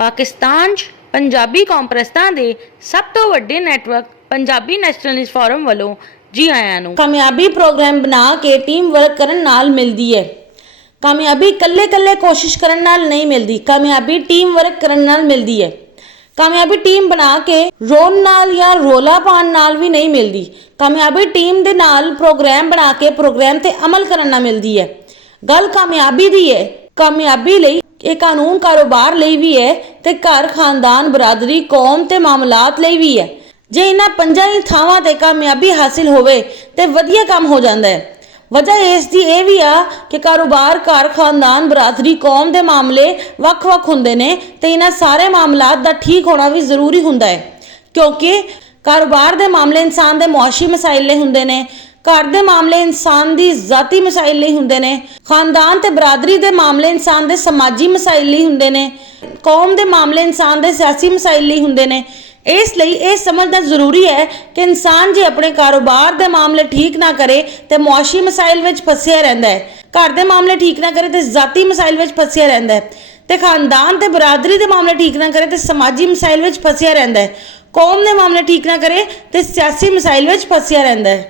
पाकिस्तान 'ਚ पंजाबी कॉन्फ्रेंसां दे सब तो वड्डे नैटवर्क पंजाबी नैशनलिस्ट फोरम वालों जी आयां नूं। कामयाबी प्रोग्राम बना के टीम वर्क करन नाल मिलदी है। कामयाबी कल्ले कल्ले कोशिश करन नाल नहीं मिलदी, कामयाबी टीम वर्क करन नाल मिलदी है। कामयाबी टीम बना के रोन नाल या रोला पाण नाल भी नहीं मिलदी। कामयाबी टीम दे नाल प्रोग्राम बना के प्रोग्राम ते अमल करन नाल मिलदी है। गल कामयाबी दी है। कामयाबी लई ਇਹ ਕਾਨੂੰਨ ਕਾਰੋਬਾਰ ਲਈ ਵੀ ਹੈ ਤੇ ਘਰ ਖਾਨਦਾਨ ਬਰਾਦਰੀ ਕੌਮ ਤੇ ਮਾਮਲਾਤ ਲਈ ਵੀ ਹੈ। ਜੇ ਇਹਨਾਂ ਪੰਜਾਂ ਹੀ ਥਾਵਾਂ ਤੇ ਕਾਮਯਾਬੀ ਹਾਸਿਲ ਹੋਵੇ ਤੇ ਵਧੀਆ ਕੰਮ ਹੋ ਜਾਂਦਾ ਹੈ। ਵਜ੍ਹਾ ਇਸ ਦੀ ਇਹ ਵੀ ਆ ਕਿ ਕਾਰੋਬਾਰ ਘਰ ਖਾਨਦਾਨ ਬਰਾਦਰੀ ਕੌਮ ਦੇ ਮਾਮਲੇ ਵੱਖ-ਵੱਖ ਹੁੰਦੇ ਨੇ ਤੇ ਇਹਨਾਂ ਸਾਰੇ ਮਾਮਲਾਤ ਦਾ ਠੀਕ ਹੋਣਾ ਵੀ ਜ਼ਰੂਰੀ ਹੁੰਦਾ ਹੈ, ਕਿਉਂਕਿ ਕਾਰੋਬਾਰ ਦੇ ਮਾਮਲੇ ਇਨਸਾਨ ਦੇ ਮੁਆਸ਼ੀ ਮਸਾਇਲ ਲਈ ਹੁੰਦੇ ਨੇ, घर के मामले इंसान की जाती मसाइल ਲਈ ਹੁੰਦੇ ਨੇ, खानदान ते बरादरी के मामले इंसान के समाजी मसाइल ਲਈ ਹੁੰਦੇ ਨੇ, कौम के मामले इंसान के सियासी मसाइल ਲਈ ਹੁੰਦੇ ਨੇ। इसलिए यह समझना जरूरी है कि इंसान जे अपने कारोबार के मामले ठीक ना करे तो मुआशी मसाइल में फसिया रहता है, घर के मामले ठीक ना करे तो जाती मसाइल में फसिया रहता है, तो खानदान ते बरादरी के मामले ठीक ना करे तो समाजी मसाइल में फसिया रहता है, कौम के मामले ठीक ना करे तो सियासी मसाइल में फसिया रहता है।